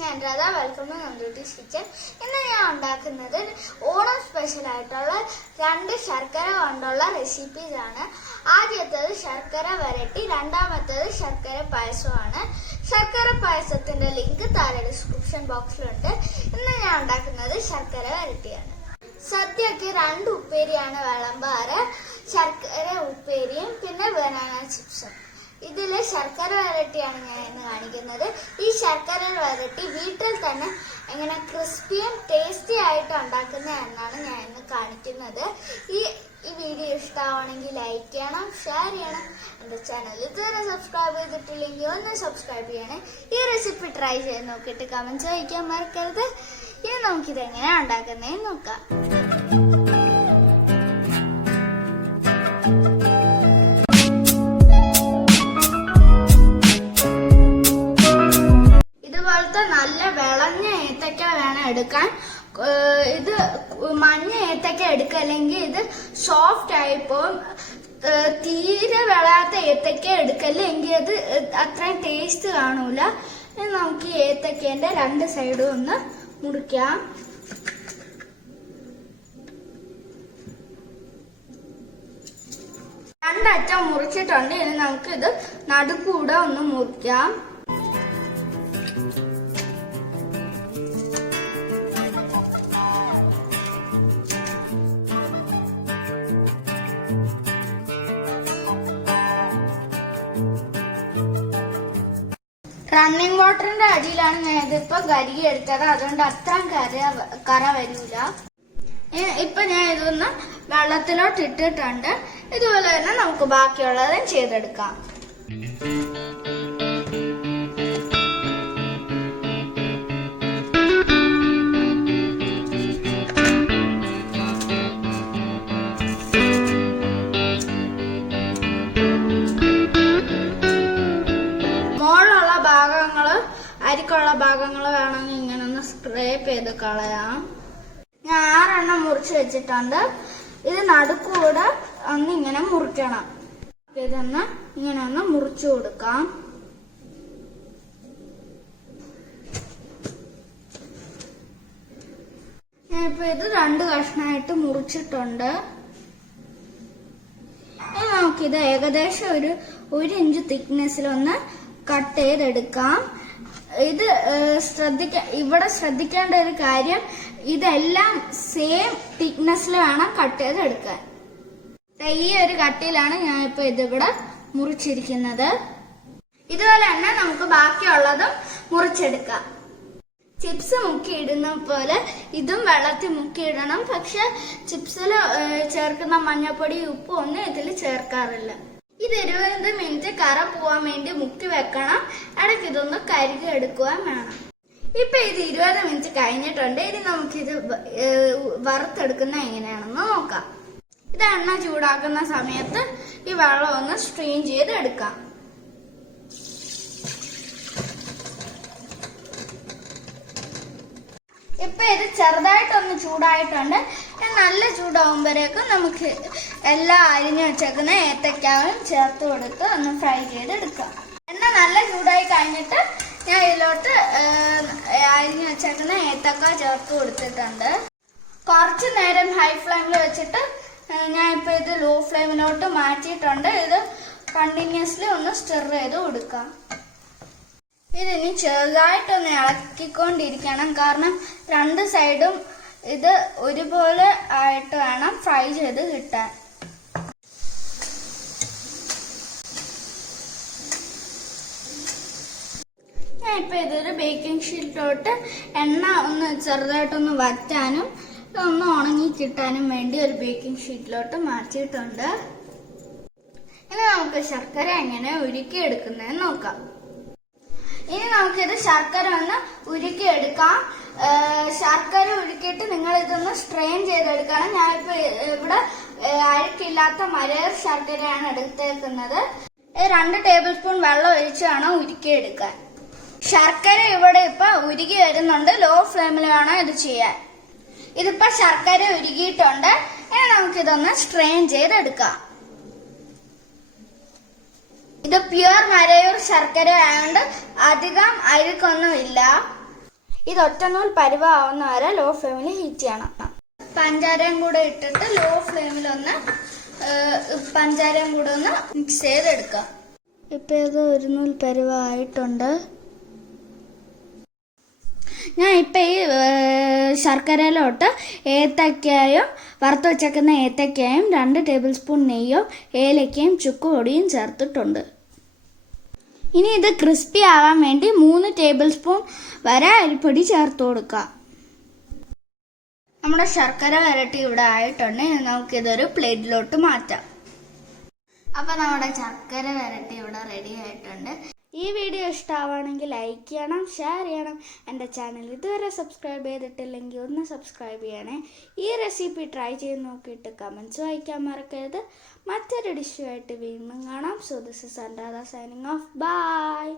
ഞാൻ Radha. Welcome to Nandutty's kitchen. ഇന്ന് ഞാൻ ഉണ്ടാക്കുന്നത് ഓണം സ്പെഷ്യൽ ആയിട്ടുള്ള 2 ശർക്കര കൊണ്ടുള്ള റെസിപ്പീസ് ആണ്. ആദ്യത്തേത് ശർക്കര വരട്ടി, രണ്ടാമത്തേത് ശർക്കര പായസമാണ്. ശർക്കര പായസത്തിന്റെ ലിങ്ക് താഴെ ഡിസ്ക്രിപ്ഷൻ ബോക്സിലുണ്ട്. ഇന്ന് ഞാൻ ഉണ്ടാക്കുന്നത് ശർക്കര വരട്ടിയാണ്. സദ്യക്ക് 2 ഉപ്പേരിയാണ് വിളമ്പാറ്. ശർക്കര ഉപ്പേരിയും പിന്നെ ബനാന ചിപ്സും. ഇതില് ശർക്കര വരട്ടിയാണ് ഞാൻ ഇന്ന് കാണിക്കുന്നത്. ഈ ശർക്കര വരട്ടി വീട്ടിൽ തന്നെ എങ്ങനെ ക്രിസ്പിയും ടേസ്റ്റി ആയിട്ട് ഉണ്ടാക്കുന്ന എന്നാണ് ഞാൻ ഇന്ന് കാണിക്കുന്നത്. ഈ വീഡിയോ ഇഷ്ടമാണെങ്കിൽ ലൈക്ക് ചെയ്യണം, ഷെയർ ചെയ്യണം. എന്റെ ചാനൽ ഇതുവരെ സബ്സ്ക്രൈബ് ചെയ്തിട്ടില്ലെങ്കിൽ ഒന്ന് സബ്സ്ക്രൈബ് ചെയ്യണേ. ഈ റെസിപ്പി ട്രൈ ചെയ്ത് നോക്കിയിട്ട് കമന്റ്സ് വയ്ക്കാൻ മറക്കരുത്. ഇനി നമുക്കിത് എങ്ങനെയാണ് ഉണ്ടാക്കുന്നതെന്ന് നോക്കാം. നല്ല വിളഞ്ഞ ഏത്തക്ക വേണം എടുക്കാൻ. ഇത് മഞ്ഞ ഏത്തക്ക എടുക്കുക, അല്ലെങ്കിൽ ഇത് സോഫ്റ്റ് ആയിപ്പോവും. തീരെ വിളയാത്ത ഏത്തക്ക എടുക്കല്ലേ, എങ്കിൽ അത് അത്രയും ടേസ്റ്റ് കാണൂല. നമുക്ക് ഈ ഏത്തക്കേന്റെ 2 സൈഡും ഒന്ന് മുറിക്കാം. രണ്ടറ്റം മുറിച്ചിട്ടുണ്ട്. ഇനി നമുക്ക് ഇത് നടുക്കൂടെ ഒന്ന് മുറിക്കാം. റണ്ണിങ് വാട്ടറിന്റെ അടിയിലാണ് ഞാൻ ഇതിപ്പോ കരുകി എടുത്തത്, അതുകൊണ്ട് അത്രയും കറ വരൂല. ഇപ്പൊ ഞാൻ ഇതൊന്ന് വെള്ളത്തിലോട്ട് ഇട്ടിട്ടുണ്ട്. ഇതുപോലെ തന്നെ നമുക്ക് ബാക്കിയുള്ളതും ചെയ്തെടുക്കാം. അരിക്കുള്ള ഭാഗങ്ങൾ വേണമെങ്കിൽ ഇങ്ങനെ ഒന്ന് സ്ക്രേപ്പ് ചെയ്ത് കളയാം. ഞാൻ 6 എണ്ണം മുറിച്ച് വെച്ചിട്ടുണ്ട്. ഇത് നടുക്കൂടെ ഒന്ന് ഇങ്ങനെ മുറിക്കണം. ഇതൊന്ന് ഇങ്ങനെ ഒന്ന് മുറിച്ചു കൊടുക്കാം. ഞാൻ ഇപ്പൊ ഇത് 2 കഷ്ണമായിട്ട് മുറിച്ചിട്ടുണ്ട്. നമുക്കിത് ഏകദേശം ഒരു 1 ഇഞ്ച് തിക്നെസ്സിലൊന്ന് കട്ട് ചെയ്തെടുക്കാം. ഇത് ഇവിടെ ശ്രദ്ധിക്കേണ്ട ഒരു കാര്യം, ഇതെല്ലാം സെയിം തിക്നെസ്സിൽ വേണം കട്ട് ചെയ്തെടുക്കാൻ. ഈ ഒരു കട്ടിയിലാണ് ഞാൻ ഇപ്പൊ ഇതിവിടെ മുറിച്ചിരിക്കുന്നത്. ഇതുപോലെ തന്നെ നമുക്ക് ബാക്കിയുള്ളതും മുറിച്ചെടുക്കാം. ചിപ്സ് മുക്കിയിടുന്ന പോലെ ഇതും വെള്ളത്തിൽ മുക്കിയിടണം. പക്ഷെ ചിപ്സിൽ ചേർക്കുന്ന മഞ്ഞപ്പൊടി, ഉപ്പും ഒന്നും ഇതിൽ ചേർക്കാറില്ല. ഇത് 20 മിനിറ്റ് കറ പോവാൻ വേണ്ടി മുക്കി വെക്കണം. ഇടയ്ക്ക് ഇതൊന്ന് കരുകി എടുക്കുവാൻ വേണം. ഇപ്പൊ ഇത് 20 മിനിറ്റ് കഴിഞ്ഞിട്ടുണ്ട്. ഇനി നമുക്കിത് വറുത്തെടുക്കുന്ന എങ്ങനെയാണെന്ന് നോക്കാം. ഇത് എണ്ണ ചൂടാക്കുന്ന സമയത്ത് ഈ വെള്ളം ഒന്ന് സ്ട്രെയിൻ ചെയ്ത് എടുക്കാം. ഇപ്പൊ ഇത് ചെറുതായിട്ടൊന്ന് ചൂടായിട്ടുണ്ട്. നല്ല ചൂടാവുമ്പോഴേക്കും നമുക്ക് എല്ലാ അരിഞ്ഞു വെച്ചേക്കുന്ന ഏത്തക്കാവും ചേർത്ത് കൊടുത്ത് ഒന്ന് ഫ്രൈ ചെയ്തെടുക്കാം. എണ്ണ നല്ല ചൂടായി കഴിഞ്ഞിട്ട് ഞാൻ ഇതിലോട്ട് അരിഞ്ഞു വെച്ചേക്കുന്ന ഏത്തക്ക ചേർത്ത് കൊടുത്തിട്ടുണ്ട്. കുറച്ചു നേരം ഹൈ ഫ്ലെയിമിൽ വെച്ചിട്ട് ഞാൻ ഇപ്പൊ ഇത് ലോ ഫ്ലെയിമിലോട്ട് മാറ്റിയിട്ടുണ്ട്. ഇത് കണ്ടിന്യൂസ്ലി ഒന്ന് സ്റ്റിർ ചെയ്ത് കൊടുക്കാം. ഇതിനി ചെറുതായിട്ടൊന്ന് ഇളക്കിക്കൊണ്ടിരിക്കണം. കാരണം 2 സൈഡും ഇത് ഒരുപോലെ ആയിട്ട് വേണം ഫ്രൈ ചെയ്ത് കിട്ടാൻ. ഞാൻ ഇപ്പൊ ഇതൊരു ബേക്കിംഗ് ഷീറ്റിലോട്ട് എണ്ണ ഒന്ന് ചെറുതായിട്ടൊന്ന് വറ്റാനും ഇതൊന്ന് ഉണങ്ങി കിട്ടാനും വേണ്ടി ഒരു ബേക്കിംഗ് ഷീറ്റിലോട്ട് മാറ്റിയിട്ടുണ്ട്. ഇനി നമുക്ക് ശർക്കര എങ്ങനെ ഉരുക്കി എടുക്കുന്നതെന്ന് നോക്കാം. ഇനി നമുക്കിത് ശർക്കര ഒന്ന് ഉരുക്കി എടുക്കാം. ശർക്കര ഉരുക്കിയിട്ട് നിങ്ങൾ ഇതൊന്ന് സ്ട്രെയിൻ ചെയ്തെടുക്കണം. ഞാനിപ്പോ ഇവിടെ അഴുക്കില്ലാത്ത മരയർ ശർക്കരയാണ് എടുത്തേക്കുന്നത്. 2 ടേബിൾ സ്പൂൺ വെള്ളം ഒഴിച്ച് വേണം ഉരുക്കിയെടുക്കാൻ. ശർക്കര ഇവിടെ ഇപ്പൊ ഉരുകി വരുന്നുണ്ട്. ലോ ഫ്ലെയിമിൽ വേണം ഇത് ചെയ്യാൻ. ഇതിപ്പോ ശർക്കര ഉരുകിയിട്ടുണ്ട്. ഇനി നമുക്കിതൊന്ന് സ്ട്രെയിൻ ചെയ്തെടുക്കാം. ഇത് പ്യുവർ മരയൂർ ശർക്കര ആയതുകൊണ്ട് അധികം അഴുക്കൊന്നുമില്ല. ഇത് ഒറ്റനൂൽ പരുവാവുന്ന വരെ ലോ ഫ്ലെയിമിൽ ഹീറ്റ് ചെയ്യണം. പഞ്ചാരയും കൂടെ ഇട്ടിട്ട് ലോ ഫ്ലെയിമിൽ ഒന്ന് മിക്സ് ചെയ്തെടുക്കാം. ഇപ്പം ഇത് ഒരു നൂൽ പരുവായിട്ടുണ്ട്. ഞാൻ ഇപ്പം ഈ ശർക്കരയിലോട്ട് ഏത്തക്കായും വറുത്ത് വെച്ചേക്കുന്ന ഏത്തക്കായും 2 ടേബിൾ സ്പൂൺ നെയ്യും ഏലക്കയും ചുക്കുപൊടിയും ചേർത്തിട്ടുണ്ട്. ഇനി ഇത് ക്രിസ്പി ആവാൻ വേണ്ടി 3 ടേബിൾ സ്പൂൺ വരെ അരിപ്പൊടി ചേർത്ത് കൊടുക്കാം. നമ്മുടെ ശർക്കര വരട്ടി ഇവിടെ ആയിട്ടുണ്ട്. നമുക്കിതൊരു പ്ലേറ്റിലോട്ട് മാറ്റാം. അപ്പം നമ്മുടെ ശർക്കര വരട്ടി ഇവിടെ റെഡി ആയിട്ടുണ്ട്. ഈ വീഡിയോ ഇഷ്ടമാവുകയാണെങ്കിൽ ലൈക്ക് ചെയ്യണം, ഷെയർ ചെയ്യണം. എൻ്റെ ചാനൽ ഇതുവരെ സബ്സ്ക്രൈബ് ചെയ്തിട്ടില്ലെങ്കിൽ ഒന്ന് സബ്സ്ക്രൈബ് ചെയ്യണേ. ഈ റെസിപ്പി ട്രൈ ചെയ്ത് നോക്കിയിട്ട് കമൻസ് വായിക്കാൻ മറക്കരുത്. മറ്റൊരു ഡിഷുമായിട്ട് വീണ്ടും കാണാം. So this is Anuradha signing off. By.